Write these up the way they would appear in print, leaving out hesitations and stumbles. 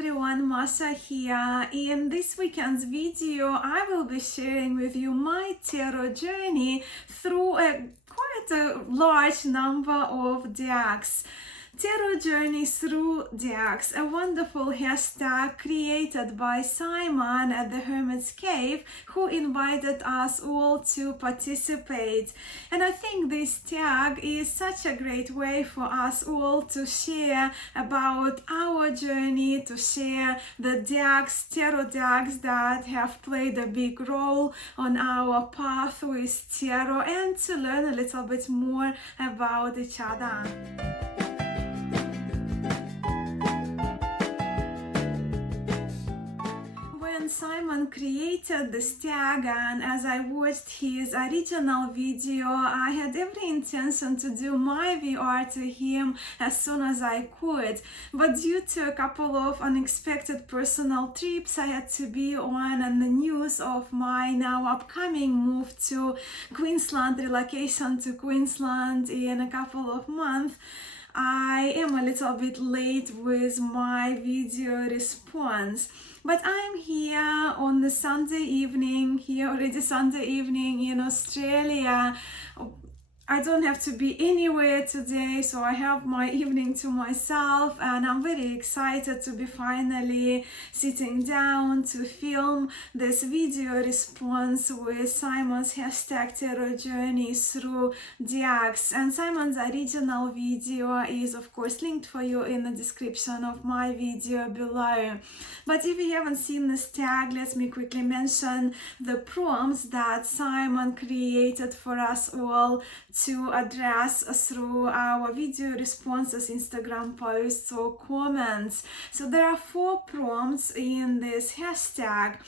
everyone, Masha here. In this weekend's video, I will be sharing with you my tarot journey through quite a large number of decks. Tarot Journey Through Decks, a wonderful hashtag created by Simon at the Hermit's Cave, who invited us all to participate. And I think this tag is such a great way for us all to share about our journey, to share the decks, tarot decks that have played a big role on our path with tarot, and to learn a little bit more about each other. Simon created this tag, and as I watched his original video, I had every intention to do my VR to him as soon as I could, but due to a couple of unexpected personal trips I had to be on and the news of my now upcoming move to Queensland, relocation to Queensland in a couple of months, I am a little bit late with my video response. But I'm here on the Sunday evening, already Sunday evening in Australia. I don't have to be anywhere today, so I have my evening to myself, and I'm very excited to be finally sitting down to film this video response with Simon's hashtag Tarot Journey Through Decks. And Simon's original video is of course linked for you in the description of my video below. But if you haven't seen this tag, let me quickly mention the prompts that Simon created for us all to address through our video responses, Instagram posts or comments. So there are 4 prompts in this hashtag.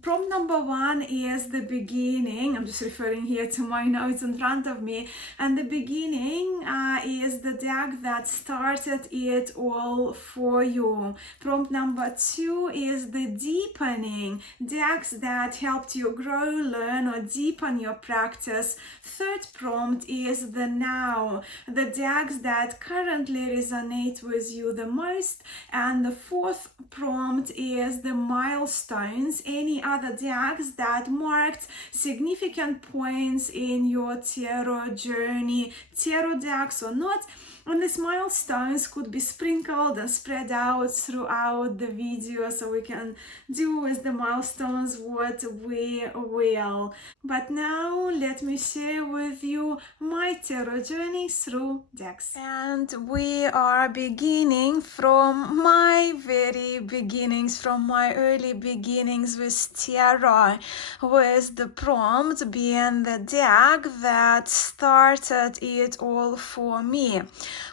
Prompt number 1 is the beginning. I'm just referring here to my notes in front of me. And the beginning is the deck that started it all for you. Prompt number 2 is the deepening. Decks that helped you grow, learn, or deepen your practice. Third prompt is the now. The decks that currently resonate with you the most. And the 4th prompt is the milestones. Any other decks that marked significant points in your tarot journey, tarot decks or not. And these milestones could be sprinkled and spread out throughout the video, so we can do with the milestones what we will. But now let me share with you my tarot journey through decks. And we are beginning from my very beginnings, from my early beginnings with tarot, with the prompt being the deck that started it all for me.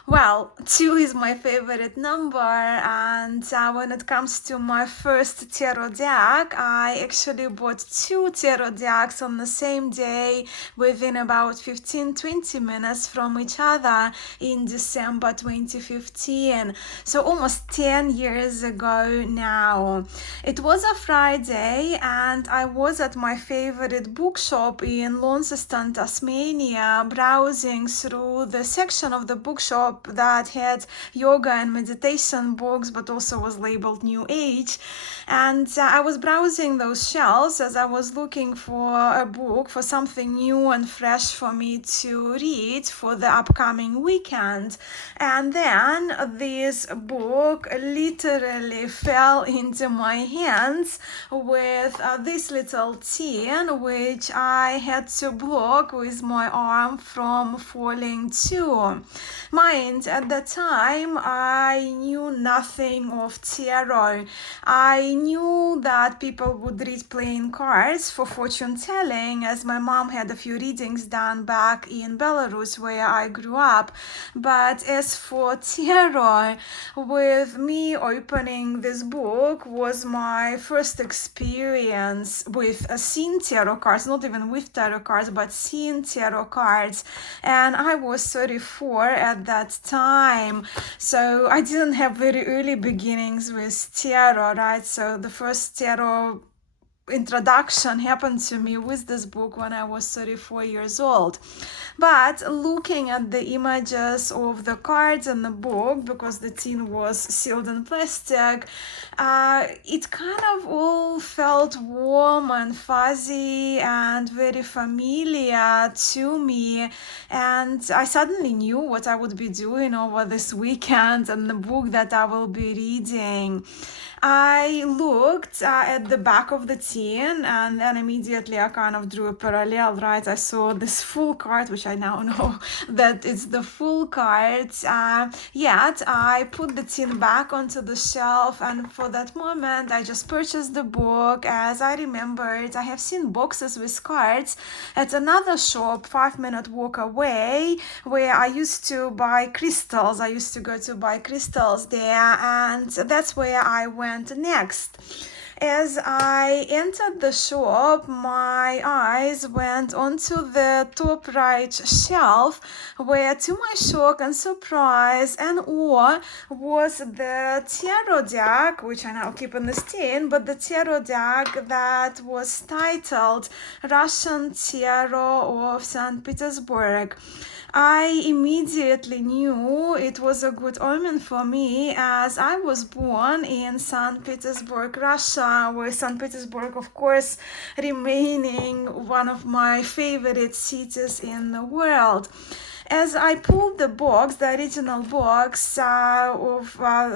Well, 2 is my favorite number, and when it comes to my first tarot deck, I actually bought 2 tarot decks on the same day within about 15-20 minutes from each other in December 2015. So almost 10 years ago now. It was a Friday, and I was at my favorite bookshop in Launceston, Tasmania, browsing through the section of the bookshop that had yoga and meditation books, but also was labeled New Age. And I was browsing those shelves as I was looking for a book, for something new and fresh for me to read for the upcoming weekend. And then this book literally fell into my hands with this little tin, which I had to block with my arm from falling to. Mind, at the time, I knew nothing of tarot. I knew that people would read playing cards for fortune telling, as my mom had a few readings done back in Belarus where I grew up. But as for tarot, with me opening this book was my first experience with seeing tarot cards, not even with tarot cards, but seeing tarot cards. And I was 34 at that time, so I didn't have very early beginnings with tarot, right? So the first tarot introduction happened to me with this book when I was 34 years old. But looking at the images of the cards in the book, because the tin was sealed in plastic, it kind of all felt warm and fuzzy and very familiar to me. And I suddenly knew what I would be doing over this weekend and the book that I will be reading. I looked at the back of the tin, and then immediately I kind of drew a parallel, right? I saw this full card, which I now know that it's the full card. Yet I put the tin back onto the shelf, and for that moment I just purchased the book. As I remembered, I have seen boxes with cards at another shop 5-minute walk away where I used to buy crystals. I used to go to buy crystals there, and that's where I went next. As I entered the shop, my eyes went onto the top right shelf, where to my shock and surprise and awe was the tarot deck, which I now keep in the tin, but the tarot deck that was titled Russian Tarot of St. Petersburg. I immediately knew it was a good omen for me, as I was born in St. Petersburg, Russia, with St. Petersburg, of course, remaining one of my favorite cities in the world. As I pulled the box, the original box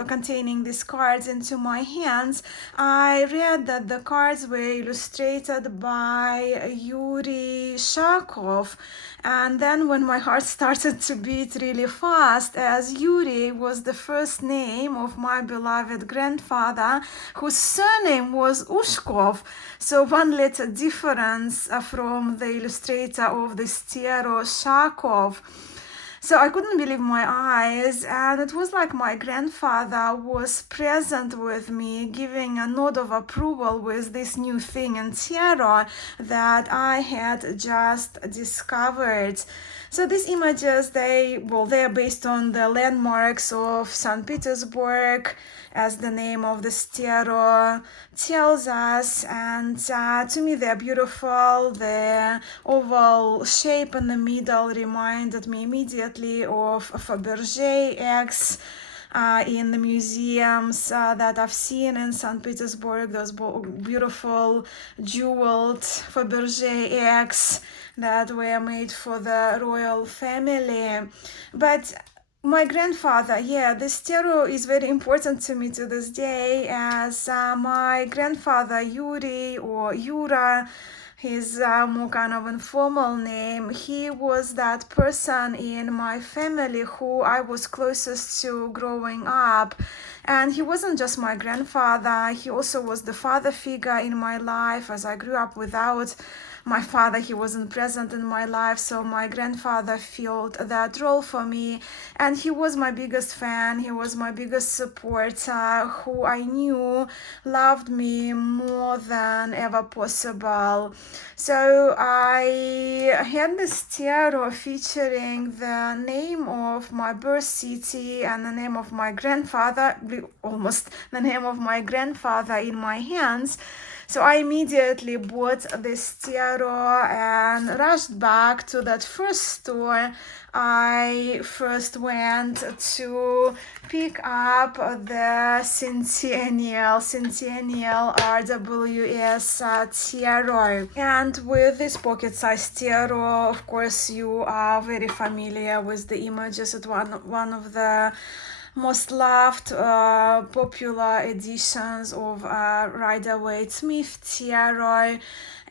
containing these cards into my hands, I read that the cards were illustrated by Yuri Shakov. And then when my heart started to beat really fast, as Yuri was the first name of my beloved grandfather, whose surname was Ushkov, so one letter difference from the illustrator of this tarot, Shakov. So I couldn't believe my eyes, and it was like my grandfather was present with me, giving a nod of approval with this new thing in tarot that I had just discovered. So these images, they're based on the landmarks of St. Petersburg, as the name of this tarot tells us, and to me they're beautiful. The oval shape in the middle reminded me immediately of Fabergé eggs in the museums that I've seen in St. Petersburg, those beautiful jeweled Fabergé eggs that were made for the royal family. But my grandfather, this tarot is very important to me to this day, as my grandfather Yuri, or Yura, his more kind of informal name, he was that person in my family who I was closest to growing up. And he wasn't just my grandfather, he also was the father figure in my life. As I grew up without my father, he wasn't present in my life, so my grandfather filled that role for me, and he was my biggest fan. He was my biggest supporter, who I knew loved me more than ever possible. So I had this tarot featuring the name of my birth city and the name of my grandfather, almost the name of my grandfather, in my hands. So I immediately bought this tarot and rushed back to that first store I first went to pick up the Centennial RWS tarot. And with this pocket-sized tarot, of course, you are very familiar with the images. It's one of the most loved popular editions of Rider-Waite-Smith tarot.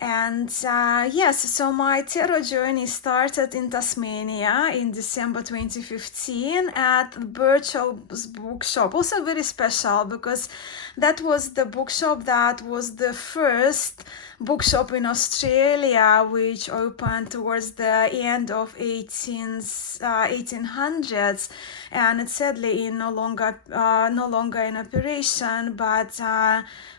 And so my tarot journey started in Tasmania in December 2015 at Birchall's bookshop. Also very special because that was the bookshop that was the first bookshop in Australia, which opened towards the end of 1800s, and it's sadly no longer in operation.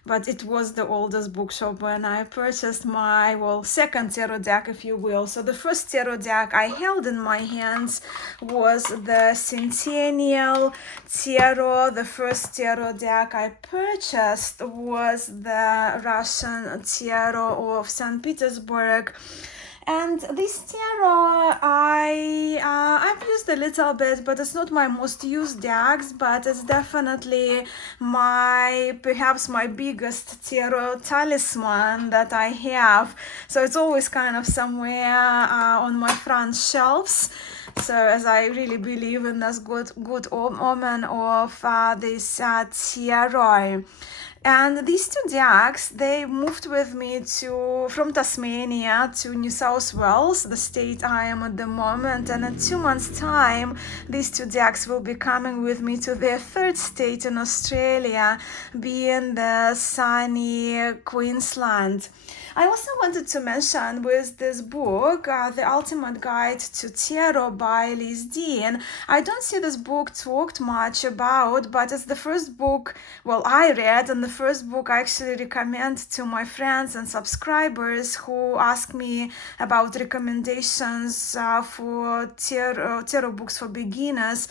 But it was the oldest bookshop when I purchased my second tarot deck, if you will. So the first tarot deck I held in my hands was the Centennial Tarot. The first tarot deck I purchased was the Russian Tarot of St. Petersburg. And this tarot I've used a little bit, but it's not my most used decks, but it's definitely perhaps my biggest tarot talisman that I have. So it's always kind of somewhere on my front shelves. So as I really believe in this good omen of this tarot. And these two decks, they moved with me from Tasmania to New South Wales, the state I am at the moment. And in 2 months' time, these two decks will be coming with me to their third state in Australia, being the sunny Queensland. I also wanted to mention with this book, The Ultimate Guide to Tarot by Liz Dean, I don't see this book talked much about, but it's the first book, I read, and the first book I actually recommend to my friends and subscribers who ask me about recommendations for tarot books for beginners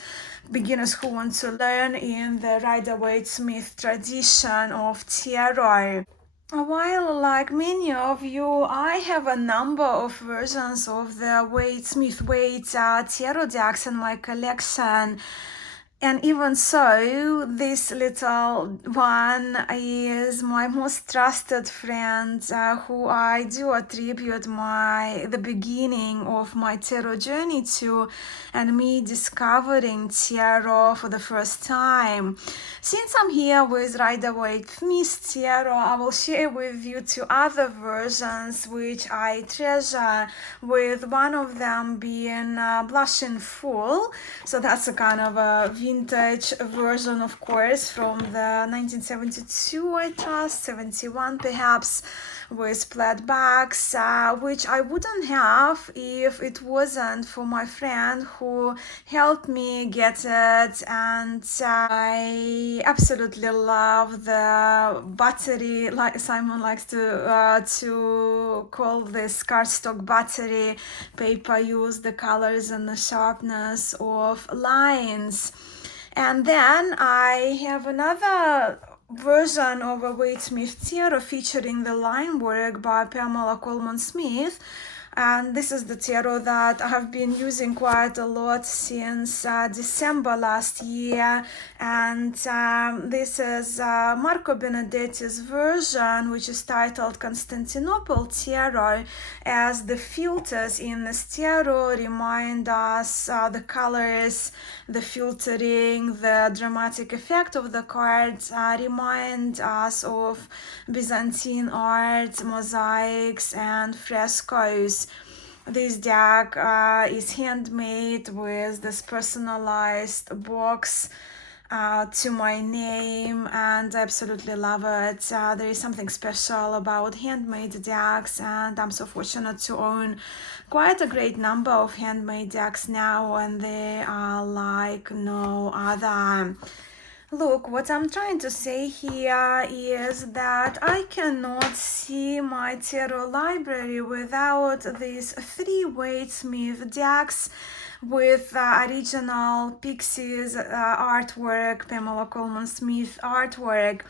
who want to learn in the Rider-Waite-Smith tradition of tarot. While, like many of you, I have a number of versions of the Waite-Smith-Waite tarot decks in my collection. And even so, this little one is my most trusted friend, who I do attribute the beginning of my tarot journey to, and me discovering tarot for the first time. Since I'm here with Rider-Waite-Smith Tarot, I will share with you two other versions which I treasure, with one of them being Blushing Fool. So that's a kind of a vintage version, of course, from the 1972, I trust, 71 perhaps, with plaid backs, which I wouldn't have if it wasn't for my friend who helped me get it. And I absolutely love the battery, like Simon likes to call this cardstock battery paper used, the colors and the sharpness of lines. And then I have another version of a Waite-Smith Tarot featuring the line work by Pamela Coleman Smith. And this is the tarot that I have been using quite a lot since December last year. And this is Marco Benedetti's version, which is titled Constantinople Tarot, as the filters in this tarot remind us the colors, the filtering, the dramatic effect of the cards remind us of Byzantine art, mosaics, and frescoes. This deck is handmade with this personalized box to my name, and I absolutely love it. There is something special about handmade decks, and I'm so fortunate to own quite a great number of handmade decks now, and they are like no other. Look, what I'm trying to say here is that I cannot see my tarot library without these 3 Waite-Smith decks with original Pixies artwork, Pamela Coleman Smith artwork.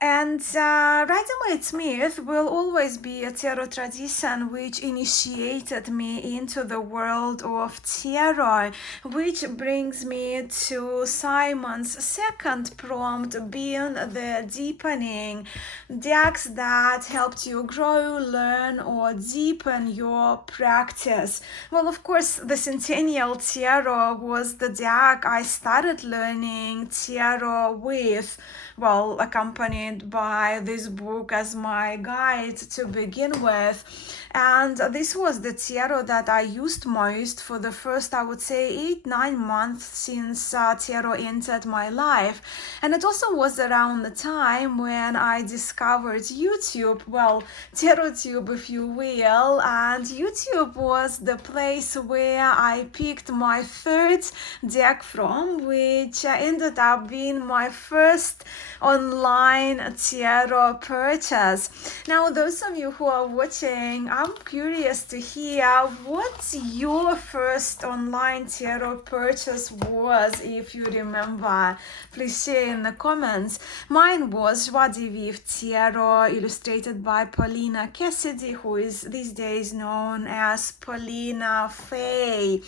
And Rider-Waite-Smith will always be a tarot tradition which initiated me into the world of tarot, which brings me to Simon's second prompt, being the deepening. Decks that helped you grow, learn, or deepen your practice. Well, of course, the Centennial Tarot was the deck I started learning tarot with, accompanied fascinated by this book as my guide to begin with. And this was the tarot that I used most for the first, I would say, 8-9 months since tarot entered my life. And it also was around the time when I discovered YouTube, well, TarotTube, if you will. And YouTube was the place where I picked my third deck from, which ended up being my first online tarot purchase. Now, those of you who are watching, I'm curious to hear what your first online tarot purchase was, if you remember. Please share in the comments. Mine was Joie de Vivre Tarot, illustrated by Paulina Cassidy, who is these days known as Paulina Faye.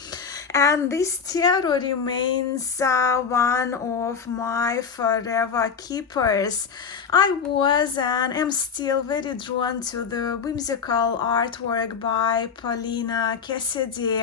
And this tarot remains one of my forever keepers. I was and am still very drawn to the whimsical artwork by Paulina Cassidy.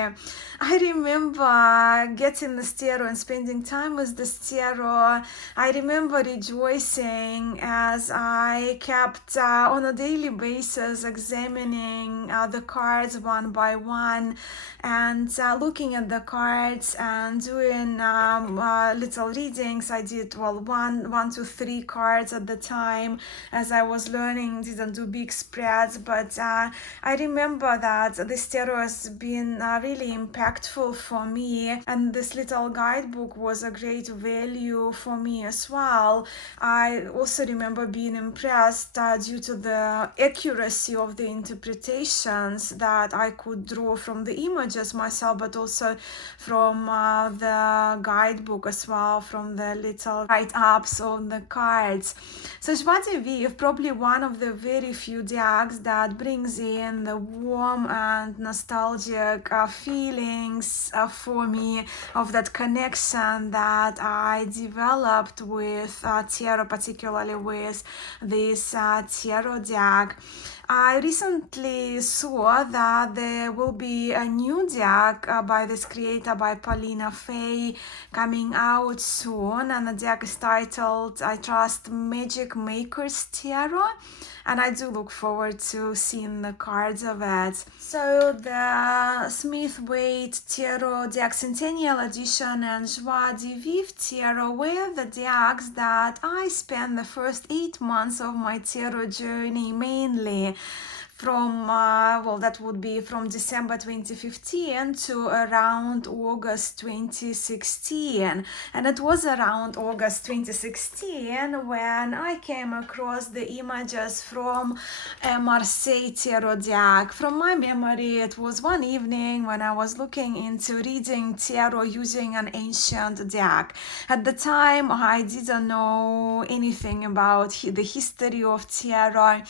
I remember getting this tarot and spending time with this tarot. I remember rejoicing as I kept on a daily basis examining the cards one by one and looking at the cards and doing little readings. I did one to three cards at the time as I was learning. Didn't do big spreads, but I remember that this tarot has been really impactful for me, and this little guidebook was a great value for me as well. I also remember being impressed due to the accuracy of the interpretations that I could draw from the images myself, but also from the guidebook as well, from the little write-ups on the cards. So Joie de Vivre, probably one of the very few decks that brings in the warm and nostalgic feelings for me of that connection that I developed with tarot, particularly with this tarot deck. I recently saw that there will be a new deck by this creator, by Paulina Faye, coming out soon, and the deck is titled, I trust, Magic Maker's Tarot, and I do look forward to seeing the cards of it. So the Smith-Waite Tarot Deck Centennial Edition and Joie de Vivre Tarot were the decks that I spent the first 8 months of my tarot journey mainly from, that would be from December 2015 to around August 2016. And it was around August 2016 when I came across the images from a Marseille tarot deck. From my memory, it was one evening when I was looking into reading tarot using an ancient deck. At the time, I didn't know anything about the history of tarot,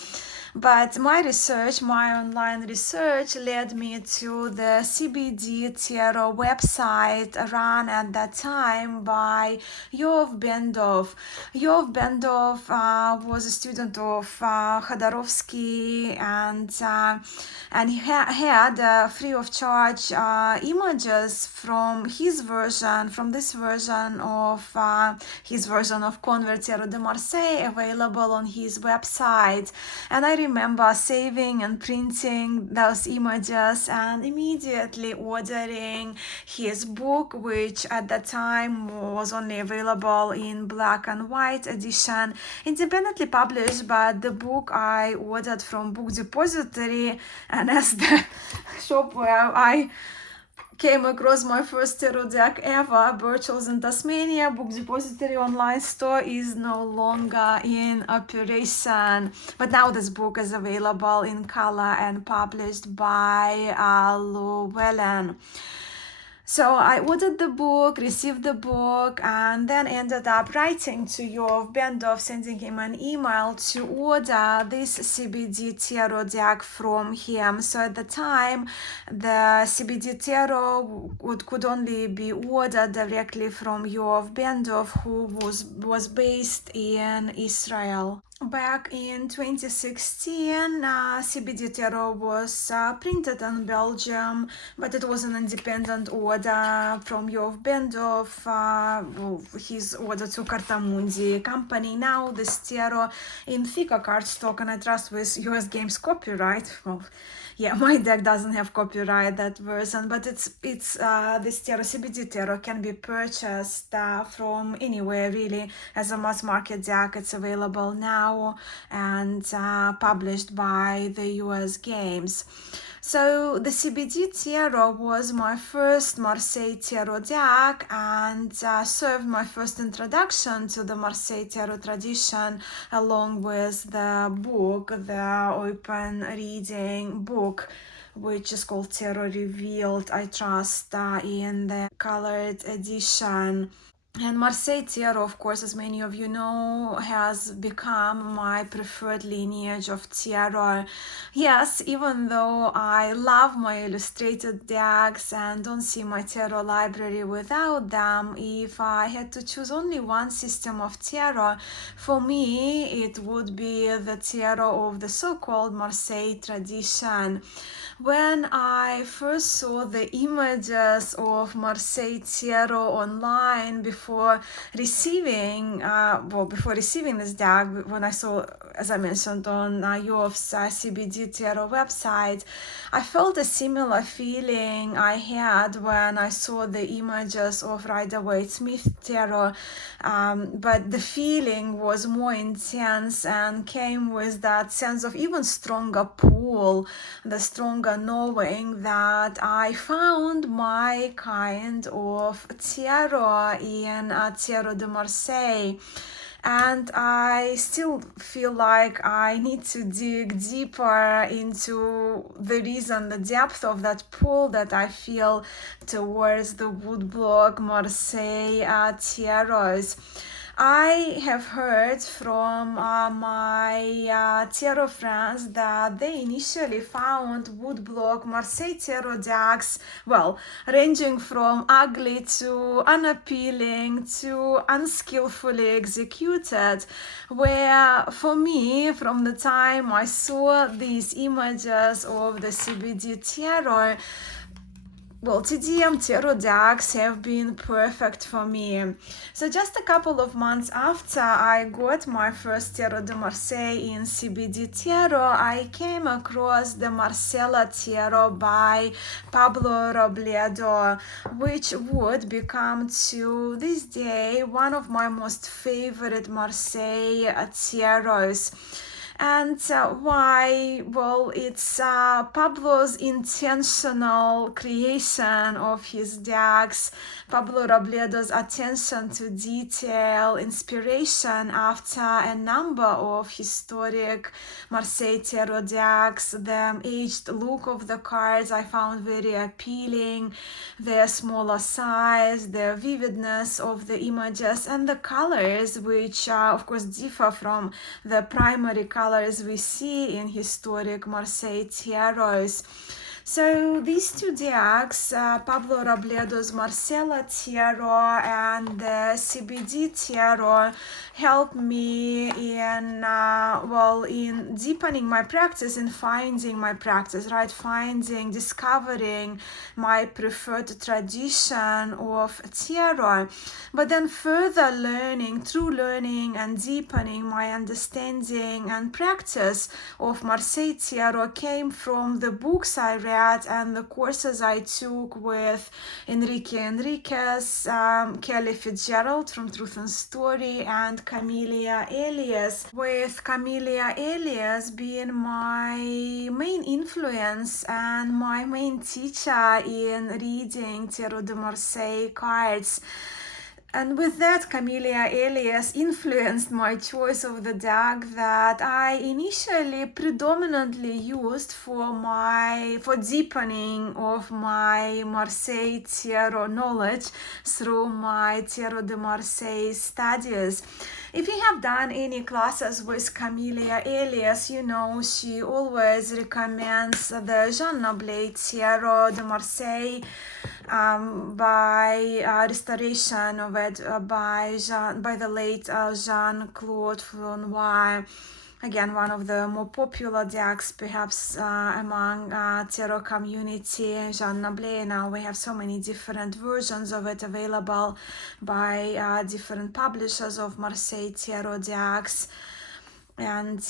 but my online research led me to the CBD Tarot website run at that time by Yov Bendov. Yov Bendov was a student of Khodorkovsky, and he had free of charge images from his version, from this version of his version of Convert Tarot de Marseille, available on his website. And I remember saving and printing those images and immediately ordering his book, which at that time was only available in black and white edition, independently published, but the book I ordered from Book Depository, and as the shop where I came across my first tarot deck ever, Birchall's in Tasmania, Book Depository online store, is no longer in operation. But now this book is available in color and published by Llewellyn. So I ordered the book, received the book, and then ended up writing to Yov Bendov, sending him an email to order this CBD tarot deck from him. So at the time, the CBD tarot could only be ordered directly from Yov Bendov, who was based in Israel. Back in 2016, CBD Tarot was printed in Belgium, but it was an independent order from Joof Bendorf, his order to Cartamundi company. Now this tarot in thicker cardstock, and I trust with US Games copyright. Well, yeah, my deck doesn't have copyright, that version, but it's this tarot, CBD tarot, can be purchased from anywhere really as a mass market deck. It's available now and published by the US Games. So the CBD Tarot was my first Marseille Tarot deck and served my first introduction to the Marseille Tarot tradition, along with the book, the open reading book, which is called Tarot Revealed, I trust, in the colored edition. And Marseille Tarot, of course, as many of you know, has become my preferred lineage of tarot. Yes, even though I love my illustrated decks and don't see my tarot library without them, if I had to choose only one system of tarot, for me it would be the tarot of the so-called Marseille tradition. When I first saw the images of Marseille Tarot online before receiving this deck, when I saw, as I mentioned, on Joof's CBD Tarot website, I felt a similar feeling I had when I saw the images of Rider-Waite-Smith Tarot, but the feeling was more intense and came with that sense of even stronger pull, the stronger knowing that I found my kind of tarot in Tarot de Marseille. And I still feel like I need to dig deeper into the reason, the depth of that pull that I feel towards the woodblock Marseille tarots. I have heard from my tarot friends that they initially found woodblock Marseille tarot decks, well, ranging from ugly to unappealing to unskillfully executed, where for me, from the time I saw these images of the CBD tarot, well, TdM Tarot decks have been perfect for me. So just a couple of months after I got my first Tarot de Marseille in CBD Tarot, I came across the Marcella Tarot by Pablo Robledo, which would become to this day one of my most favorite Marseille tarots. And why? Well, it's Pablo's intentional creation of his decks, Pablo Robledo's attention to detail, inspiration after a number of historic Marseille tarot decks. The aged look of the cards I found very appealing, their smaller size, the vividness of the images, and the colors, which of course differ from the primary colors we see in historic Marseille tarots. So these two decks, Pablo Robledo's Marcella Tarot and the CBD Tarot, helped me in in deepening my practice, in finding my practice, right? Discovering my preferred tradition of tarot, but then further through learning and deepening my understanding and practice of Marseille Tarot came from the books I read and the courses I took with Enrique Enriquez, Kelly Fitzgerald from Truth and Story, and Camelia Elias, with Camelia Elias being my main influence and my main teacher in reading Tarot de Marseille cards. And with that, Camelia Elias influenced my choice of the deck that I initially predominantly used for deepening of my Marseille Tarot knowledge through my Tarot de Marseille studies. If you have done any classes with Camelia Elias, you know she always recommends the Jean Noblet Tarot de Marseille by restoration of it by the late Jean-Claude Flournoy. Again, one of the more popular decks, perhaps among tarot community, Jean Nablet. Now we have so many different versions of it available by different publishers of Marseille tarot decks. And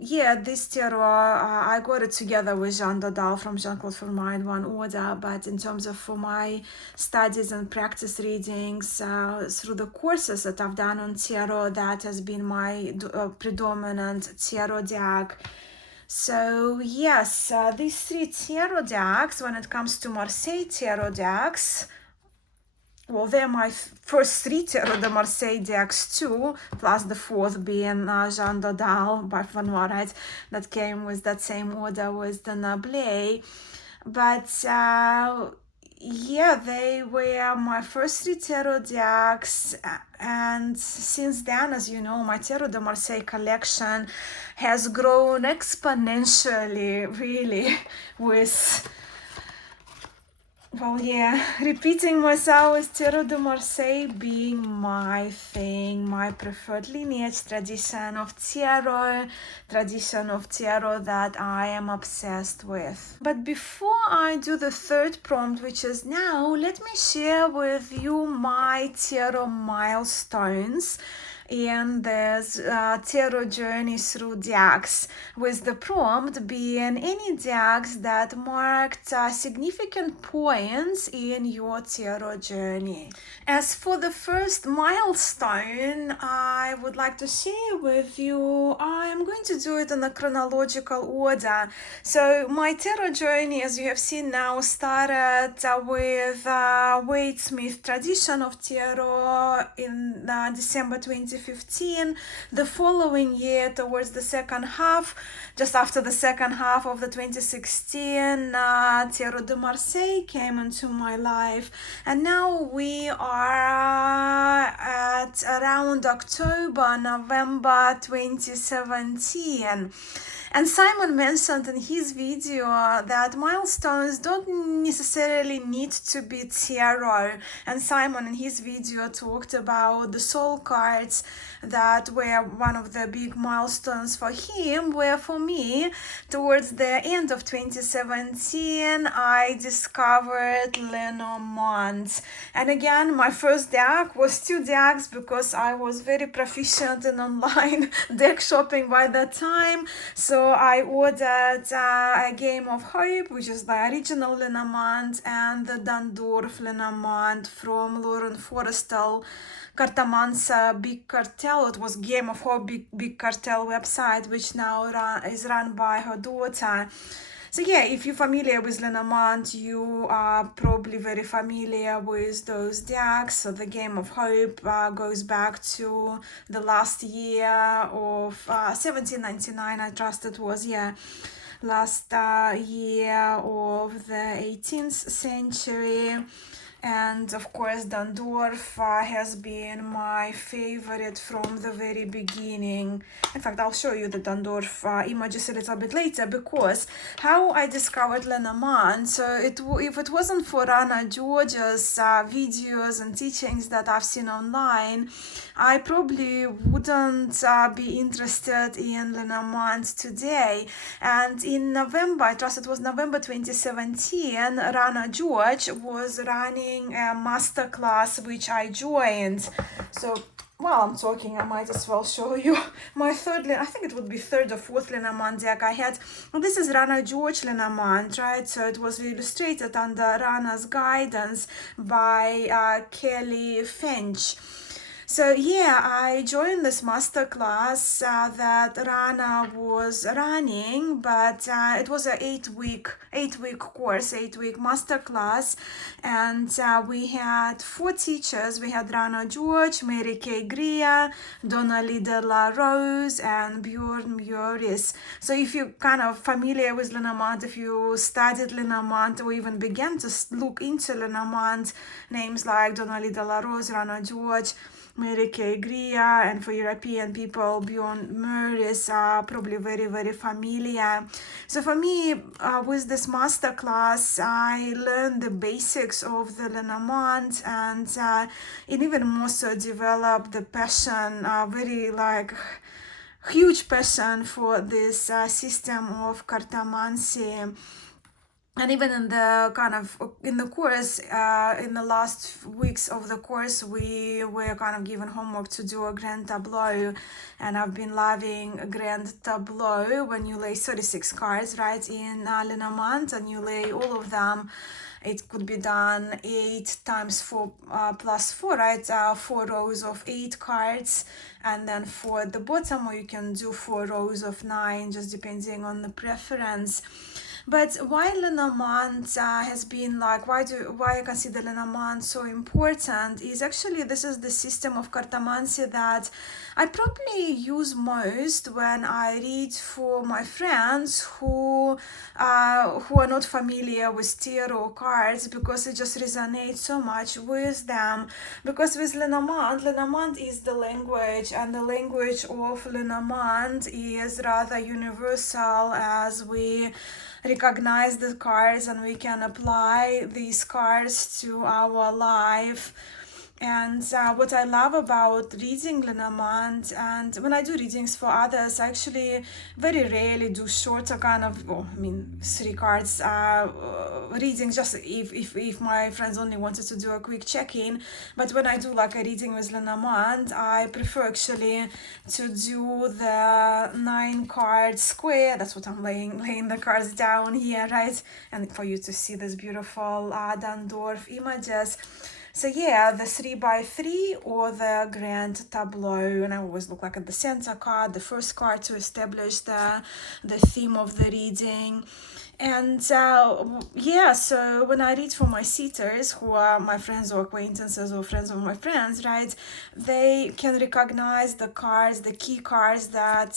yeah, this tarot, I got it together with Jean Dodal from Jean-Claude Flournoy in one order, but in terms of for my studies and practice readings through the courses that I've done on tarot, that has been my predominant tarot deck. So yes, these three tarot decks, when it comes to Marseille tarot decks, well, they're my first three tarot de Marseille decks too, plus the fourth being Jean Dodal by Flournoy, right? That came with that same order with the Nablet. But yeah, they were my first three tarot decks, and since then, as you know, my Tarot de Marseille collection has grown exponentially, really, with, well, yeah, repeating myself, with Tarot de Marseille being my thing, my preferred lineage, tradition of tarot that I am obsessed with. But before I do the third prompt, which is now, let me share with you my tarot milestones in this tarot journey through decks, with the prompt being any decks that marked significant points in your tarot journey. As for the first milestone, I would like to share with you, I am going to do it in a chronological order. So my tarot journey, as you have seen now, started with Wade Smith tradition of tarot in December 2015. The following year, towards the second half, just after the second half of the 2016, Tarot de Marseille came into my life, and now we are at around October, November 2017. And Simon mentioned in his video that milestones don't necessarily need to be tarot. And Simon in his video talked about the soul cards that were one of the big milestones for him, where for me, towards the end of 2017, I discovered Lenormand. And again, my first deck was two decks because I was very proficient in online deck shopping by that time. So I ordered a Game of Hope, which is the original Lenormand, and the Dundorf Lenormand from Lauren Forrestal Cartomancer Big Cartel. It was Game of Hope Big Cartel website, which now is run by her daughter. So yeah, if you're familiar with Lenormand, you are probably very familiar with those decks. So the Game of Hope goes back to the last year of 1799, I trust it was, yeah. Last year of the 18th century. And of course, Dundorf has been my favorite from the very beginning. In fact, I'll show you the Dundorf images a little bit later, because how I discovered Lenormand, so if it wasn't for Rana George's videos and teachings that I've seen online, I probably wouldn't be interested in Lenormand today. And in November, I trust it was November 2017, Rana George was running a masterclass which I joined. So while I'm talking, I might as well show you my third, I think it would be third or fourth Lenormand deck I had. Well, this is Rana George Lenormand, right? So it was illustrated under Rana's guidance by Kelly Finch. So yeah, I joined this masterclass that Rana was running, but it was an 8-week course, 8-week masterclass, and we had 4 teachers. We had Rana George, Mary Kay Greer, Donnelly de la Rose, and Bjorn Mjöris. So if you're kind of familiar with Lenormand, if you studied Lenormand or even began to look into Lenormand, names like Donnelly de la Rose, Rana George, America Gria, and for European people, Beyond Mer is probably very, very familiar. So for me, with this masterclass, I learned the basics of the Lenormand, and it even more so developed the passion, very like huge passion for this system of cartomancy. And even in the in the course, in the last weeks of the course, we were kind of given homework to do a grand tableau, and I've been loving a grand tableau when you lay 36 cards, right, in Lenormand, and you lay all of them. It could be done 8 times 4 plus 4, right? 4 rows of 8 cards, and then for the bottom, or you can do 4 rows of 9, just depending on the preference. But why Lenormand has been like, why I consider Lenormand so important is actually this is the system of cartomancy that I probably use most when I read for my friends who are not familiar with tarot cards, because it just resonates so much with them. Because with Lenormand is the language, and the language of Lenormand is rather universal, as we recognize the cards and we can apply these cards to our life. And what I love about reading Lenormand, and when I do readings for others, I actually very rarely do shorter kind of, 3 cards readings, just if my friends only wanted to do a quick check-in. But when I do like a reading with Lenormand, I prefer actually to do the 9 card square. That's what I'm laying the cards down here, right? And for you to see this beautiful Dandorf images. So yeah, the 3x3 or the grand tableau, and I always look like at the center card, the first card, to establish the theme of the reading. And yeah, so when I read for my sitters, who are my friends or acquaintances or friends of my friends, right, they can recognize the cards, the key cards that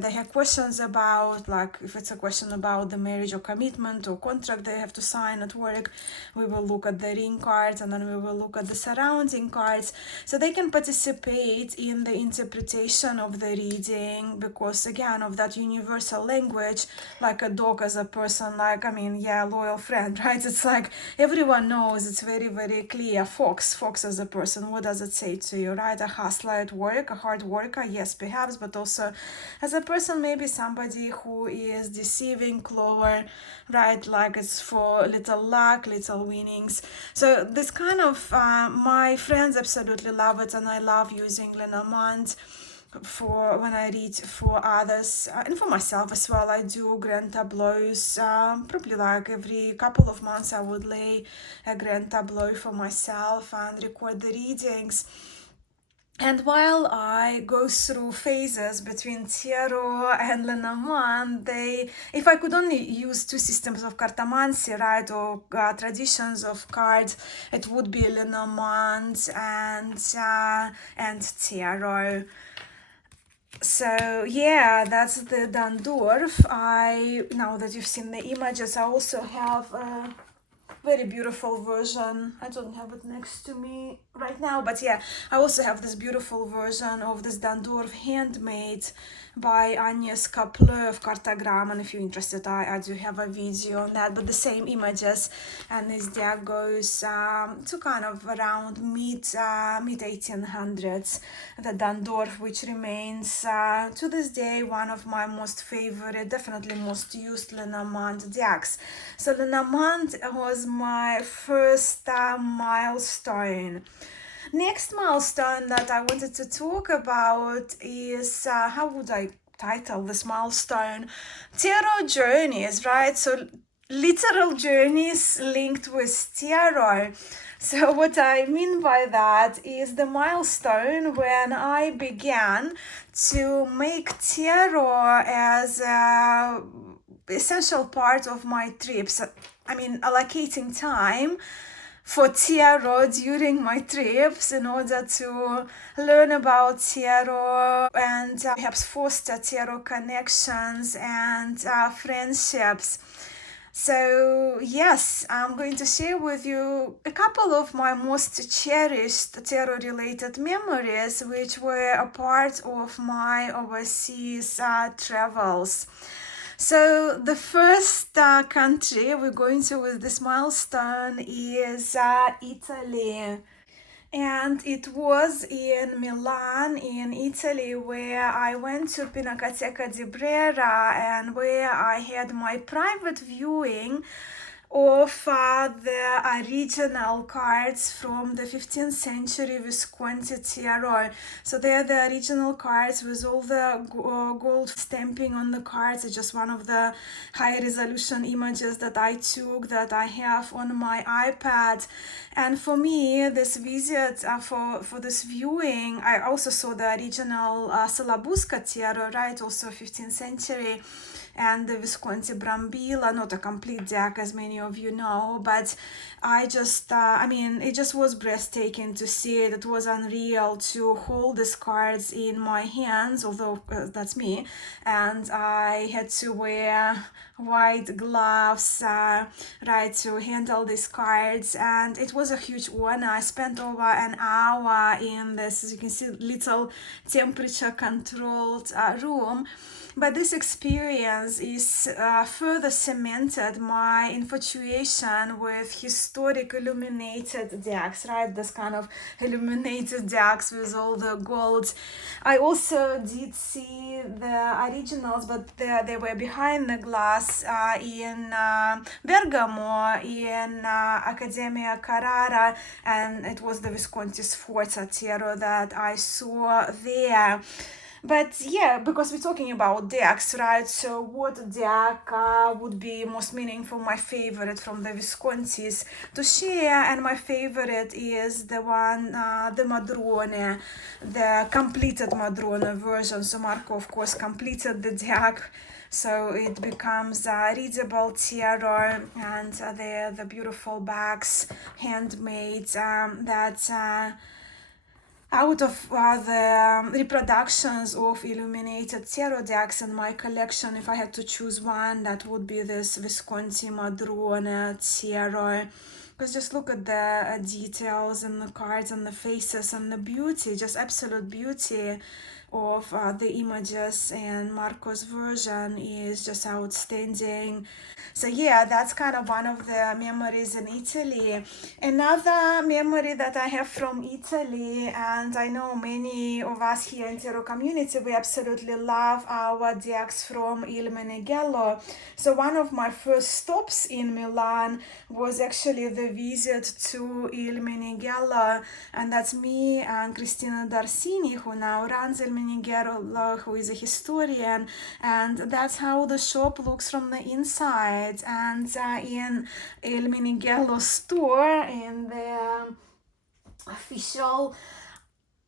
they have questions about. Like if it's a question about the marriage or commitment or contract they have to sign at work, we will look at the ring cards, and then we will look at the surrounding cards, so they can participate in the interpretation of the reading, because again, of that universal language, like a dog as a person, like, loyal friend, right? It's like everyone knows, it's very, very clear. Fox as a person, what does it say to you, right? A hustler at work, a hard worker, yes, perhaps, but also as a person, maybe somebody who is deceiving, clever, right? Like it's for little luck, little winnings. So this kind of, my friends absolutely love it, and I love using Lenormand for when I read for others, and for myself as well. I do grand tableaus, probably like every couple of months I would lay a grand tableau for myself and record the readings. And while I go through phases between tarot and Lenormand, if I could only use 2 systems of cartomancy, right, or traditions of cards, it would be Lenormand and tarot. So yeah, that's the Dandorf. Now that you've seen the images, I also have a very beautiful version. I don't have it next to me right now, but yeah, I also have this beautiful version of this Dandorf handmade by Agnes Kapler of Cartagram, and if you're interested, I do have a video on that. But the same images, and this deck goes to kind of around mid 1800s. The Dandorf, which remains to this day one of my most favorite, definitely most used Lenormand decks. So Lenormand was my first milestone. Next milestone that I wanted to talk about is, how would I title this milestone? Tarot journeys, right? So literal journeys linked with tarot. So what I mean by that is the milestone when I began to make tarot as a essential part of my trips. Allocating time for tarot during my trips in order to learn about tarot and perhaps foster tarot connections and friendships. So yes, I'm going to share with you a couple of my most cherished tarot-related memories, which were a part of my overseas travels. So the first country we're going to with this milestone is Italy. And it was in Milan, in Italy, where I went to Pinacoteca di Brera and where I had my private viewing of the original cards from the 15th century Visconti tarot. So they're the original cards with all the gold stamping on the cards. It's just one of the high resolution images that I took that I have on my iPad. And for me, this visit, for this viewing, I also saw the original Salabusca tarot, right, also 15th century, and the Visconti Brambilla, not a complete deck as many of you know, but I just, it just was breathtaking to see it. It was unreal to hold these cards in my hands, although that's me, and I had to wear white gloves, right, to handle these cards, and it was a huge honor. I spent over an hour in this, as you can see, little temperature controlled room. But this experience is further cemented my infatuation with historic illuminated decks, right? This kind of illuminated decks with all the gold. I also did see the originals, but they were behind the glass in Bergamo, in Accademia Carrara, and it was the Visconti Sforza tarot that I saw there. But yeah, because we're talking about decks, right? So what deck would be most meaningful? My favorite from the Viscontis to share, and my favorite is the one, the Madrone, the completed Madrone version. So Marco, of course, completed the deck, so it becomes a readable tarot, and the beautiful backs, handmade, that out of the reproductions of illuminated tarot decks in my collection, if I had to choose one, that would be this Visconti Madrone tarot. Because just look at the details and the cards and the faces and the beauty, just absolute beauty of the images, and Marco's version is just outstanding. So yeah, that's kind of one of the memories in Italy. Another memory that I have from Italy, and I know many of us here in Tarot community, we absolutely love our decks from Il Meneghello. So one of my first stops in Milan was actually the visit to Il Meneghello, and that's me and Cristina Darsini, who now runs Il Meneghello, who is a historian, and that's how the shop looks from the inside. And in Il Meneghello store, in the official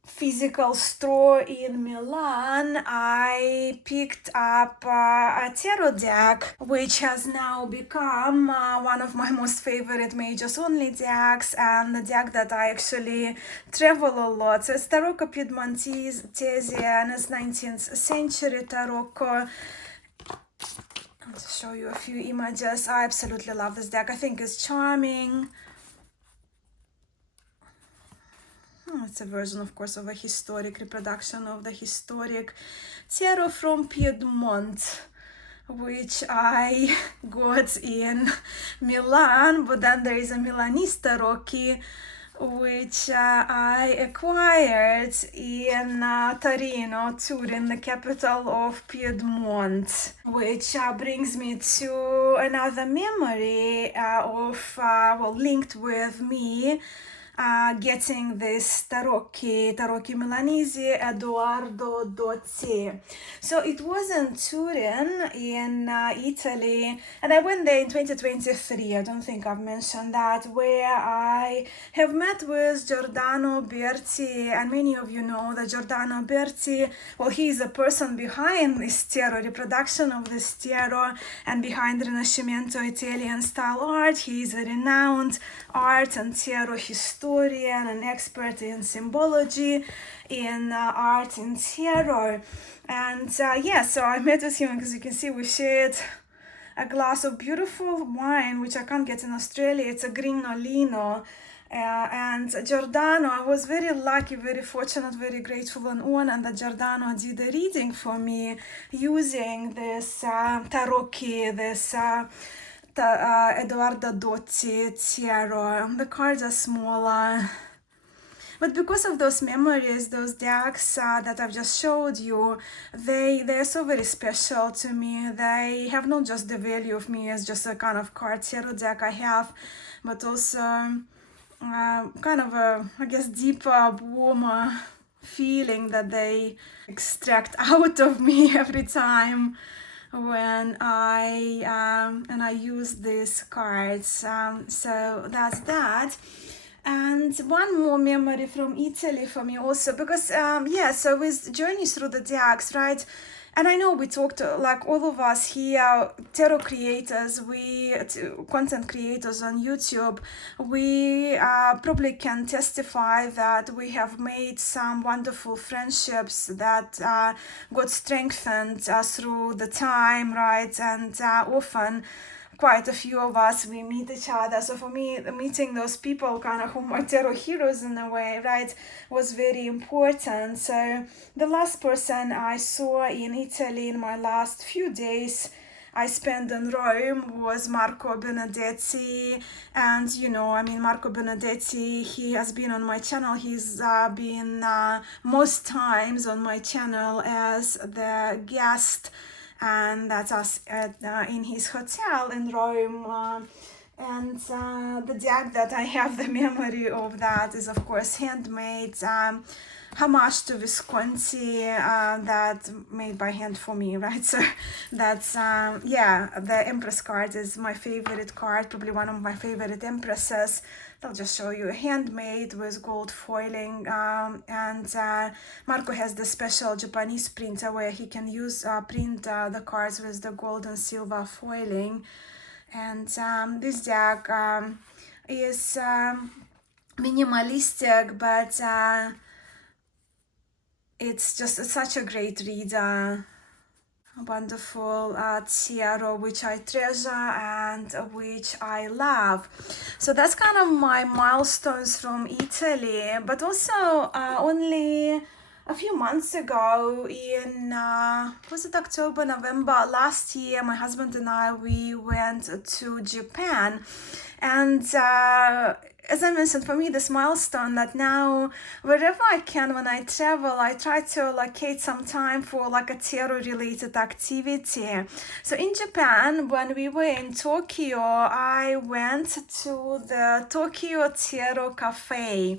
physical store in Milan, I picked up a tarot deck, which has now become one of my most favorite majors only decks, and the deck that I actually travel a lot. So it's Tarocco Piedmontese, and it's 19th century Tarocco. I'll just show you a few images. I absolutely love this deck. I think it's charming. It's a version, of course, of a historic reproduction of the historic tarot from Piedmont, which I got in Milan, but then there is a Milanese tarocchi, which I acquired in Torino, Turin, the capital of Piedmont, which brings me to another memory linked with me getting this Tarocchi Milanese Edoardo Dozzi. So it was in Turin, in Italy, and I went there in 2023, I don't think I've mentioned that, where I have met with Giordano Berti, and many of you know that Giordano Berti, well, he is the person behind this tarot, reproduction of this tarot, and behind Rinascimento Italian style art. He is a renowned art and tarot historian, an expert in symbology, in art and tarot. And so I met with him, because you can see we shared a glass of beautiful wine, which I can't get in Australia. It's a Grignolino. And Giordano, I was very lucky, very fortunate, very grateful and honored that Giordano did a reading for me using this tarot key, this Edoardo Dozzi tarot. The cards are smaller. But because of those memories, those decks that I've just showed you, they're so very special to me. They have not just the value of me as just a kind of card tarot deck I have, but also kind of a, I guess, deeper, warmer feeling that they extract out of me every time when I use these cards. So that's that. And one more memory from Italy for me also, because so with journeys through the decks, right? And I know we talked, like all of us here, tarot creators, content creators on YouTube, we probably can testify that we have made some wonderful friendships that got strengthened through the time, right? And often quite a few of us, we meet each other. So for me, meeting those people kind of who are tarot heroes in a way, right, was very important. So the last person I saw in Italy in my last few days I spent in Rome was Marco Benedetti. And Marco Benedetti, he has been on my channel. He's been most times on my channel as the guest, and that's us in his hotel in Rome. And the deck that I have the memory of that is, of course, handmade. Homage to Visconti, that made by hand for me, right? So that's the Empress card is my favorite card, probably one of my favorite empresses. I'll just show you, handmade with gold foiling, and Marco has the special Japanese printer where he can use print the cards with the gold and silver foiling. And this deck is minimalistic, but it's just such a great reader. A wonderful tarot which I treasure and which I love. So that's kind of my milestones from Italy. But also only a few months ago in was it October, November last year, my husband and I, we went to Japan. And as I mentioned, for me, this milestone that now wherever I can when I travel, I try to allocate some time for like a tarot related activity. So in Japan, when we were in Tokyo, I went to the Tokyo Tarot Cafe.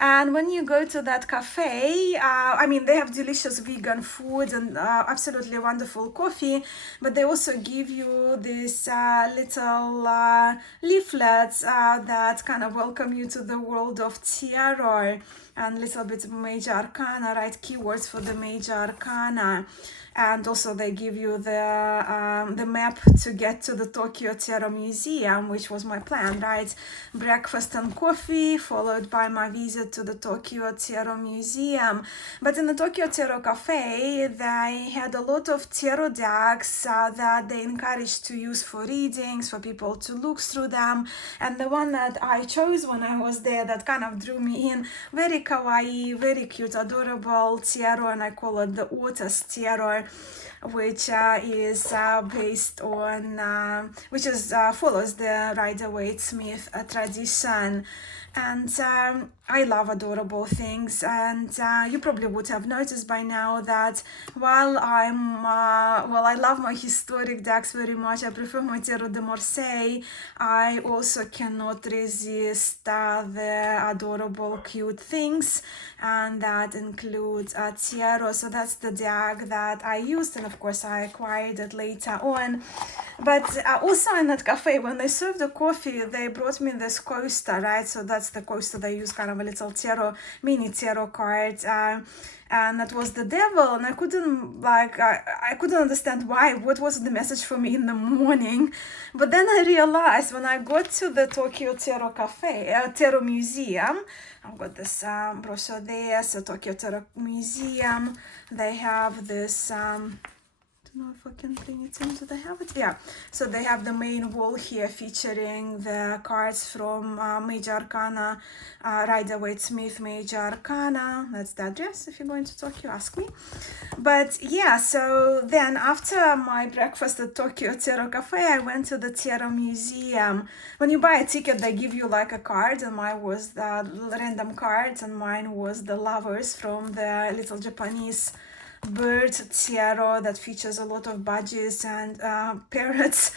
And when you go to that cafe, they have delicious vegan food and absolutely wonderful coffee, but they also give you these little leaflets that kind of welcome you to the world of tarot and little bit of major arcana, right? Keywords for the major arcana. And also they give you the map to get to the Tokyo Tarot Museum, which was my plan, right? Breakfast and coffee, followed by my visit to the Tokyo Tarot Museum. But in the Tokyo Tarot Cafe, they had a lot of tarot decks that they encouraged to use for readings, for people to look through them. And the one that I chose when I was there that kind of drew me in, very kawaii, very cute, adorable tarot, and I call it the Otis Tarot, which is based on, follows the Rider-Waite-Smith tradition. And I love adorable things, and you probably would have noticed by now that while I love my historic decks very much, I prefer my Tarot de Marseille, I also cannot resist the adorable cute things, and that includes tarot. So that's the deck that I used, and of course I acquired it later on. But also in that cafe, when they served the coffee, they brought me this coaster, right? So that's the coaster they use, kind of a little mini tarot card, and that was the devil, and I couldn't understand what was the message for me in the morning. But then I realized when I got to the Tokyo Tarot Cafe, Tarot Museum, I've got this brochure there. So Tokyo Tarot Museum, they have this don't know if I can bring it in. Do they have it? Yeah. So they have the main wall here featuring the cards from Major Arcana, Rider-Waite-Smith Major Arcana. That's the address. If you're going to Tokyo, ask me. But yeah, so then after my breakfast at Tokyo Tarot Cafe, I went to the Tarot Museum. When you buy a ticket, they give you like a card, and mine was the random cards, and mine was the Lovers from the little Japanese bird tarot that features a lot of badges and parrots.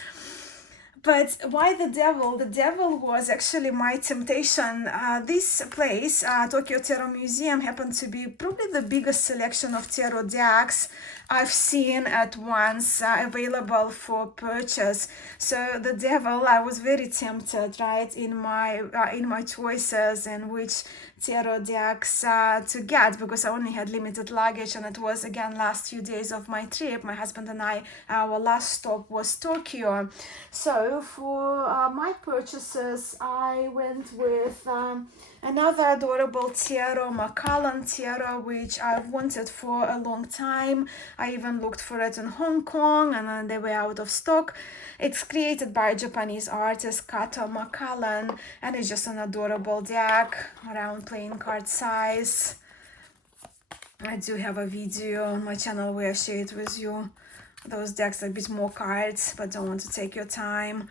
But why the devil? The devil was actually my temptation. This place, Tokyo Tarot Museum, happened to be probably the biggest selection of tarot decks I've seen at once available for purchase. So the devil, I was very tempted, right, in my choices and which tarot decks to get, because I only had limited luggage, and it was again last few days of my trip. My husband and I, our last stop was Tokyo. So for my purchases, I went with another adorable tarot, Macallan tarot, which I've wanted for a long time. I even looked for it in Hong Kong, and then they were out of stock. It's created by a Japanese artist, Kato Macallan, and it's just an adorable deck around playing card size. I do have a video on my channel where I share it with you. Those decks are a bit more cards, but don't want to take your time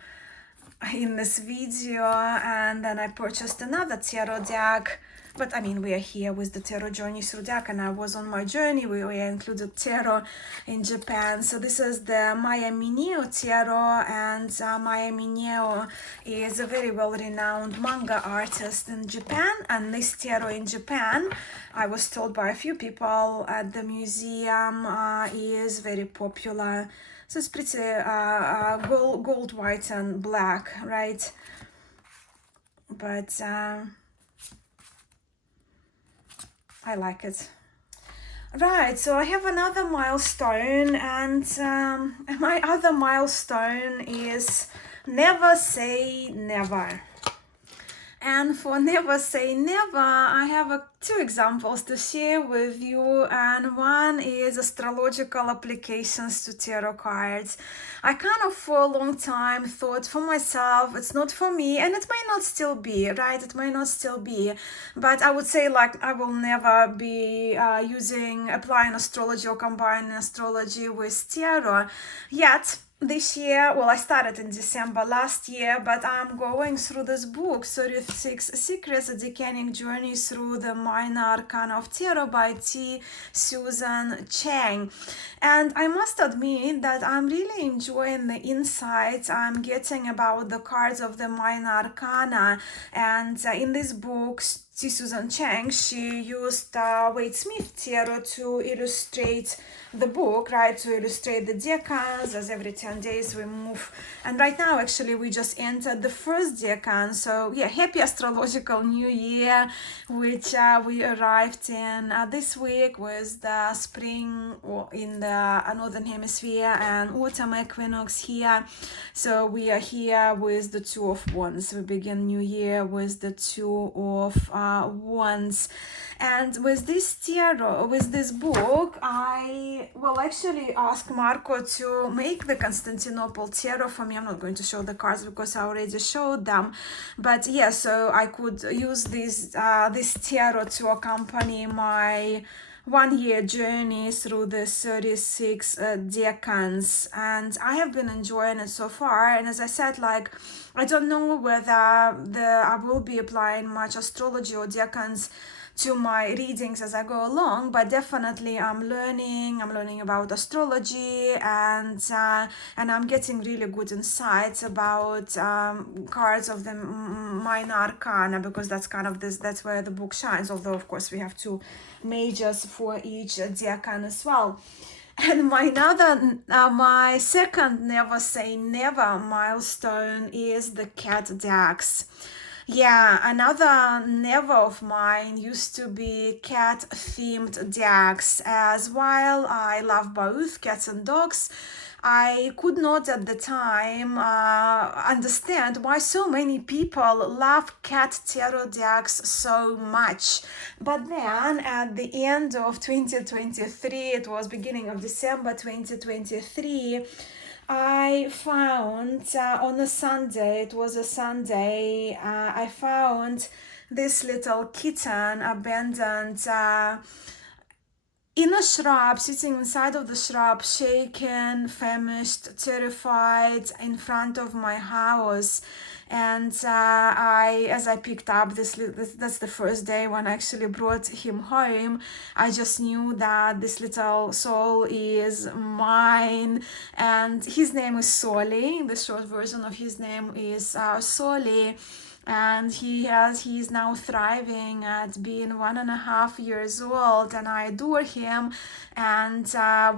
in this video. And then I purchased another tarot deck, but I mean, we are here with the Tarot Journey Through deck, and I was on my journey. We included tarot in Japan. So this is the Maya Mineo tarot, and Maya Mineo is a very well-renowned manga artist in Japan, and this tarot in Japan, I was told by a few people at the museum, is very popular. So it's pretty gold, white, and black, right? But I like it. Right, so I have another milestone, and my other milestone is never say never. And for never say never, I have two examples to share with you, and one is astrological applications to tarot cards. I kind of for a long time thought for myself, it's not for me, and it may not still be, right? It may not still be, but I would say like I will never be applying astrology or combining astrology with tarot yet. This year, well, I started in December last year, but I'm going through this book, 36 Secrets, A Deepening Journey Through the Minor Arcana of Tarot by T. Susan Chang. And I must admit that I'm really enjoying the insights I'm getting about the cards of the Minor Arcana. And in this book, T. Susan Chang, she used Waite-Smith tarot to illustrate the book, right, to illustrate the decans, as every 10 days we move. And right now, actually, we just entered the first decan. So yeah, happy astrological new year, which we arrived in this week with the spring in the northern hemisphere and autumn equinox here. So we are here with the Two of Wands. We begin new year with the Two of Wands. And with this tarot, with this book, I will actually ask Marco to make the Constantinople tarot for me. I'm not going to show the cards because I already showed them. But yeah, so I could use this tarot to accompany my 1 year journey through the 36 decans, and I have been enjoying it so far. And as I said, like, I don't know whether I will be applying much astrology or decans to my readings as I go along, but definitely I'm learning about astrology, and I'm getting really good insights about cards of the Minor Arcana, because that's kind of that's where the book shines, although of course we have two majors for each decan as well. And my second never say never milestone is the cat decks. Yeah, another never of mine used to be cat-themed decks, as while I love both cats and dogs, I could not at the time understand why so many people love cat tarot decks so much. But then at the end of 2023, it was beginning of December 2023, I found on a Sunday, it was a Sunday, I found this little kitten abandoned in a shrub, sitting inside of the shrub, shaken, famished, terrified, in front of my house. And as I picked up that's the first day when I actually brought him home, I just knew that this little soul is mine. And his name is Soli. The short version of his name is Soli. And he is now thriving at being 1.5 years old, and I adore him. And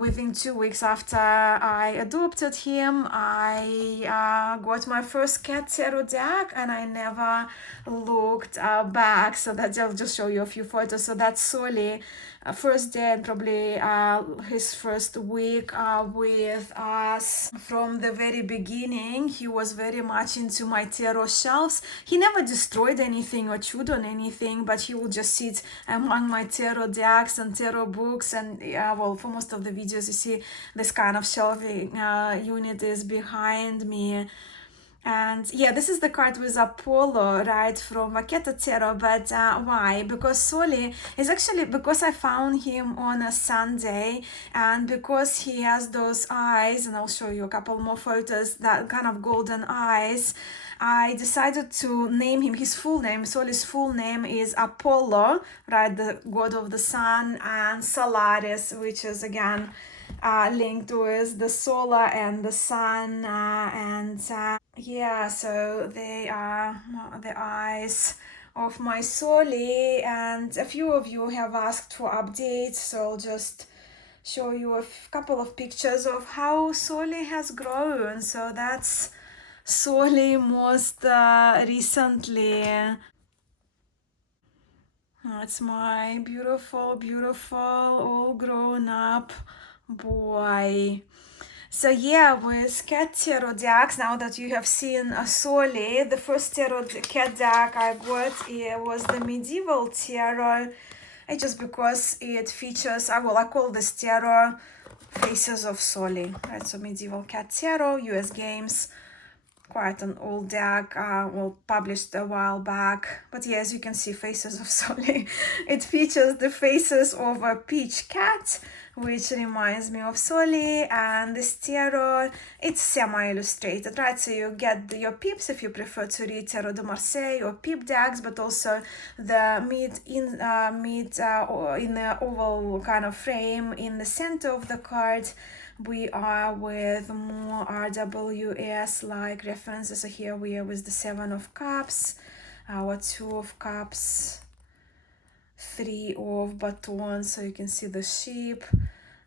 within 2 weeks after I adopted him, I got my first cat tarot deck, and I never looked back. So that I'll just show you a few photos. So that's Soli, first day and probably his first week with us. From the very beginning, he was very much into my tarot shelves. He never destroyed anything or chewed on anything, but he would just sit among my tarot decks and tarot books. And well, for most of the videos you see this kind of shelving unit is behind me. And yeah, this is the card with Apollo, right, from Vaketa Tarot. But why? Because Soli is actually, because I found him on a Sunday, and because he has those eyes, and I'll show you a couple more photos, that kind of golden eyes, I decided to name him. His full name, Soli's full name is Apollo, right, the god of the sun, and Solaris, which is again linked with the solar and the sun, yeah, so they are the eyes of my Soli. And a few of you have asked for updates, so I'll just show you a couple of pictures of how Soli has grown. So that's Soli most recently. It's my beautiful, all grown up boy. So yeah, with cat tarot decks, now that you have seen Soli, the first tarot cat deck I got was the medieval tarot. Just because it features, I call this tarot Faces of Soli, right? So medieval cat tarot, US Games, quite an old deck, published a while back. But yeah, as you can see, Faces of Soli, it features the faces of a peach cat, which reminds me of Soli. And this tarot, it's semi-illustrated, right? So you get your pips if you prefer to read Tarot de Marseille or pip decks, but also the in the oval kind of frame in the center of the card. We are with more RWS like references. So here we are with the 7 of Cups, our 2 of Cups, 3 of Batons, so you can see the sheep,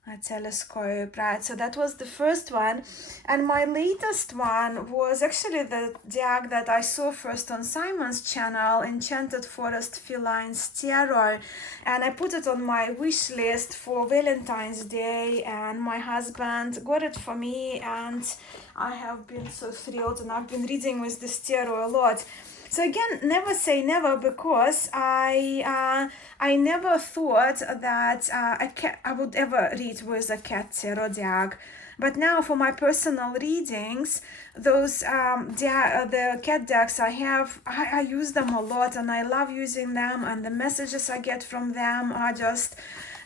a telescope, right? So that was the first one. And my latest one was actually the deck that I saw first on Simon's channel, Enchanted Forest Felines Tarot. And I put it on my wish list for Valentine's Day, and my husband got it for me, and I have been so thrilled, and I've been reading with this tarot a lot. So again, never say never, because I never thought that I would ever read with a cat tarot deck. But now for my personal readings, those the cat decks I have, I use them a lot, and I love using them, and the messages I get from them are just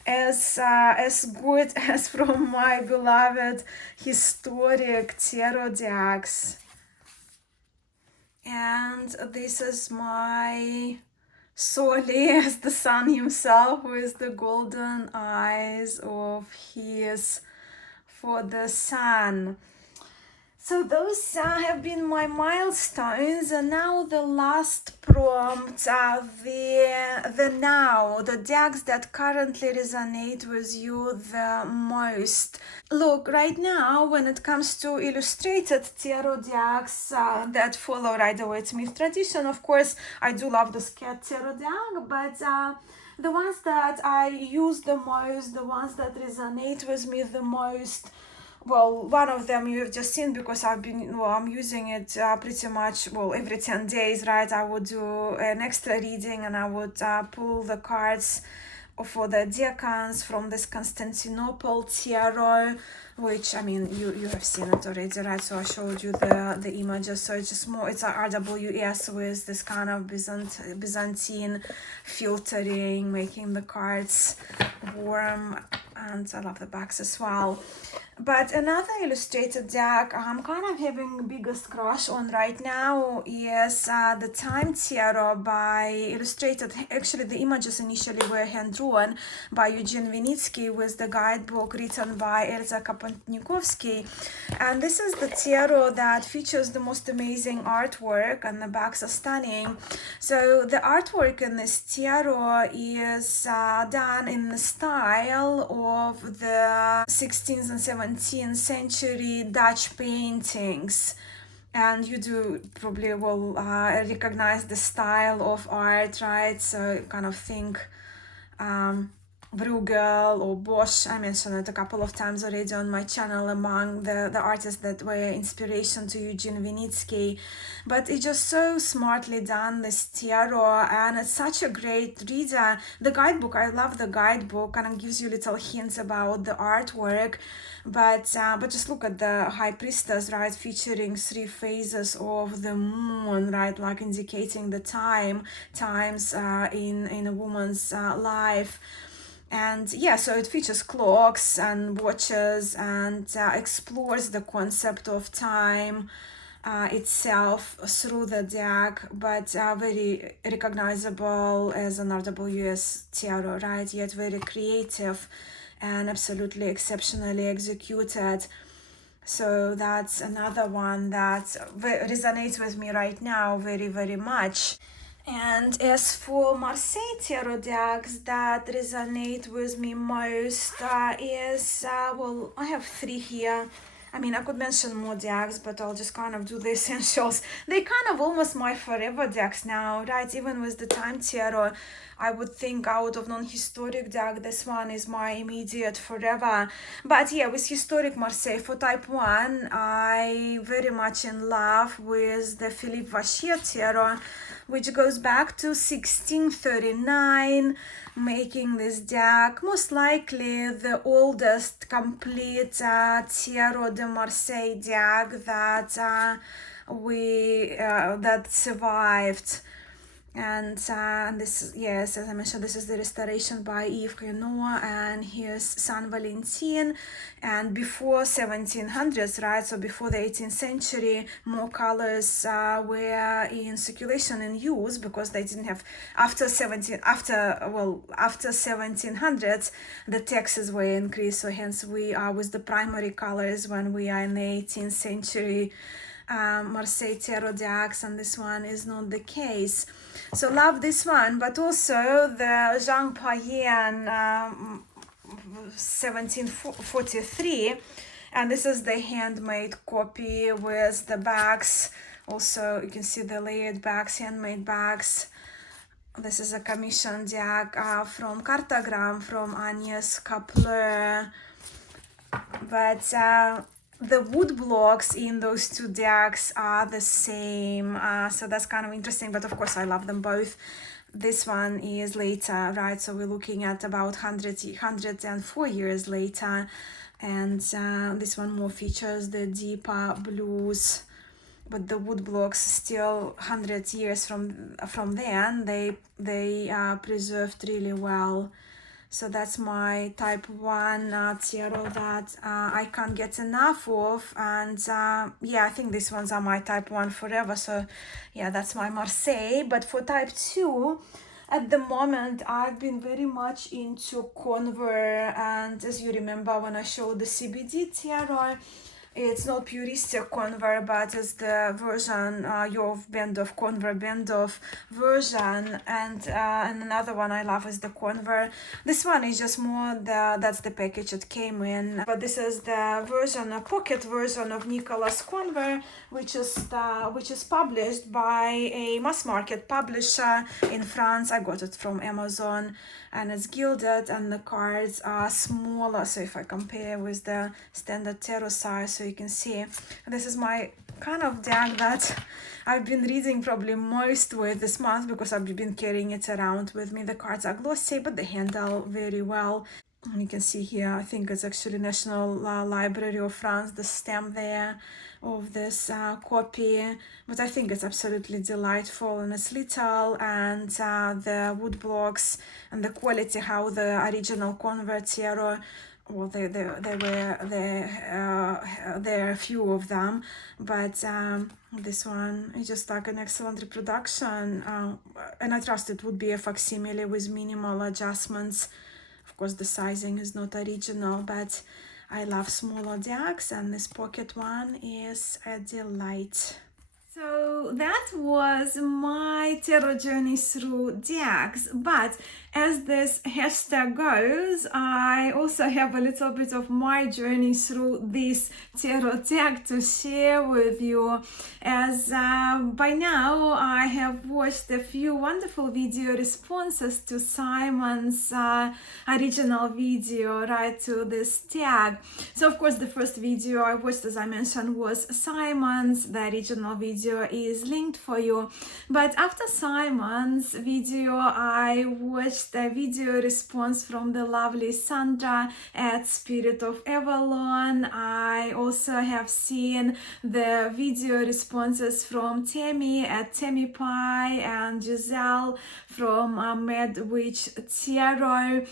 as good as from my beloved historic tarot decks. And this is my Soli as the sun himself, with the golden eyes of his for the sun. So those have been my milestones, and now the last prompt, the decks that currently resonate with you the most. Look, right now, when it comes to illustrated tarot decks that follow Rider-Waite Smith tradition, of course, I do love the cat tarot deck, but the ones that I use the most, the ones that resonate with me the most, well, one of them you have just seen because I'm using it pretty much, well, every 10 days, right? I would do an extra reading and I would pull the cards for the decans from this Constantinople tarot, which, I mean, you have seen it already, right? So I showed you the images. So it's just more, it's a RWS with this kind of Byzantine filtering, making the cards warm, and I love the backs as well. But another illustrated deck I'm kind of having biggest crush on right now is the Time Tarot by Illustrated. Actually, the images initially were hand-drawn by Eugene Vinitsky with the guidebook written by Elza Kapotnikovsky. And this is the tarot that features the most amazing artwork, and the backs are stunning. So the artwork in this tarot is done in the style of the 16th and 17th century Dutch paintings, and you do probably will recognize the style of art, right? So kind of think Bruegel or Bosch. I mentioned it a couple of times already on my channel among the artists that were inspiration to Eugene Vinitsky. But it's just so smartly done, this tarot, and it's such a great reader. The guidebook, I love the guidebook, and it gives you little hints about the artwork. But just look at the High Priestess, right, featuring 3 phases of the moon, right, like indicating the times in a woman's life. And yeah, so it features clocks and watches, and explores the concept of time itself through the deck, but very recognizable as an RWS tarot, right? Yet very creative and absolutely exceptionally executed. So that's another one that resonates with me right now very, very much. And as for Marseille tarot decks that resonate with me most is, well, I have 3 here. I mean, I could mention more decks, but I'll just kind of do the essentials. They kind of almost my forever decks now, right? Even with the Time Tarot, I would think out of non-historic deck, this one is my immediate forever. But yeah, with historic Marseille, for type 1, I very much in love with the Philippe Vachier tarot, which goes back to 1639, making this deck most likely the oldest complete Tarot de Marseille deck that that survived. And this, yes, as I mentioned, this is the restoration by Yves Crenoir, and here's Saint Valentin. And before 1700s, right, so before the 18th century, more colors were in circulation and use, because they didn't have, after 1700s, the taxes were increased, so hence we are with the primary colors when we are in the 18th century Marseille tarot decks, and this one is not the case. So love this one, but also the Jean Payen 1743, and this is the handmade copy with the backs. Also, you can see the layered backs, handmade backs. This is a commission deck from Cartagram, from Agnès Kapleur. But the wood blocks in those 2 decks are the same, so that's kind of interesting. But of course I love them both. This one is later, right, so we're looking at about 104 years later, and this one more features the deeper blues, but the wood blocks still 100 years from then, they are preserved really well. So that's my type 1 tarot that I can't get enough of. And yeah, I think these ones are my type 1 forever. So yeah, that's my Marseille. But for type 2, at the moment, I've been very much into Conver. And as you remember, when I showed the CBD tarot, It's not puristic convert, but it's the version Yov Bendov convert Bendov version. And another one I love is the convert. This one is just more that's the package it came in. But this is the version, a pocket version of Nicholas Convert, which is published by a mass market publisher in France. I got it from Amazon, and it's gilded, and the cards are smaller. So if I compare with the standard tarot size, so you can see this is my kind of deck that I've been reading probably most with this month, because I've been carrying it around with me. The cards are glossy, but they handle very well. And you can see here, I think it's actually National Library of France, the stamp there of this copy. But I think it's absolutely delightful, and it's little, and the wood blocks and the quality, how the original convert tarot, well, there are a few of them, but this one is just like an excellent reproduction, and I trust it would be a facsimile with minimal adjustments. Of course, the sizing is not original, but I love smaller decks, and this pocket one is a delight. So that was my tarot journey through decks, but as this hashtag goes, I also have a little bit of my journey through this tarot deck to share with you, as by now I have watched a few wonderful video responses to Simon's original video, right, to this tag. So of course the first video I watched, as I mentioned, was Simon's. The original video is linked for you, but after Simon's video I watched a video response from the lovely Sandra at Spirit of Avalon. I also have seen the video responses from Tammy at Tammy Pie and Giselle from Mad Witch Tarot.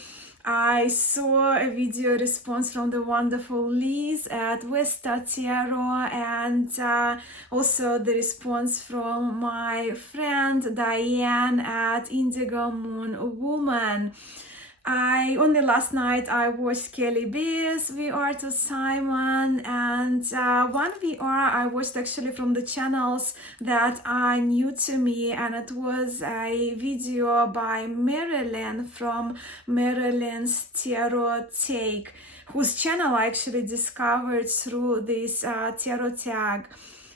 I saw a video response from the wonderful Liz at Westa Tarot, and also the response from my friend Diane at Indigo Moon Woman. Only last night I watched Kelly Beer's VR to Simon, and one VR I watched actually from the channels that are new to me, and it was a video by Marilyn from Marilyn's Tarot Take, whose channel I actually discovered through this tarot tag.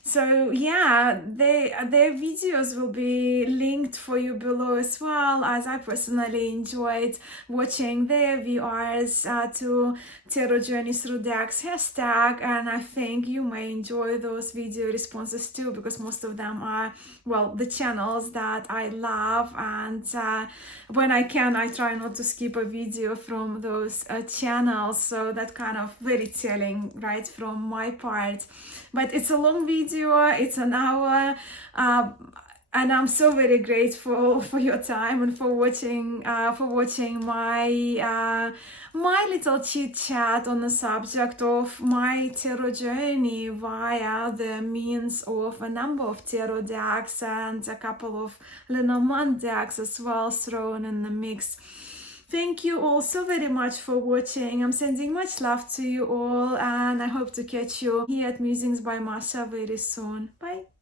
So yeah, their videos will be linked for you below, as well, as I personally enjoyed watching their VRs to Tarot Journey Through Decks hashtag, and I think you may enjoy those video responses too, because most of them are, well, the channels that I love, and when I can I try not to skip a video from those channels, so that kind of very telling, right, from my part. But it's a long video, it's an hour, and I'm so very grateful for your time and for watching my my little chit chat on the subject of my tarot journey via the means of a number of tarot decks and a couple of Lenormand decks as well thrown in the mix. Thank you all so very much for watching. I'm sending much love to you all, and I hope to catch you here at Musings by Masha very soon. Bye.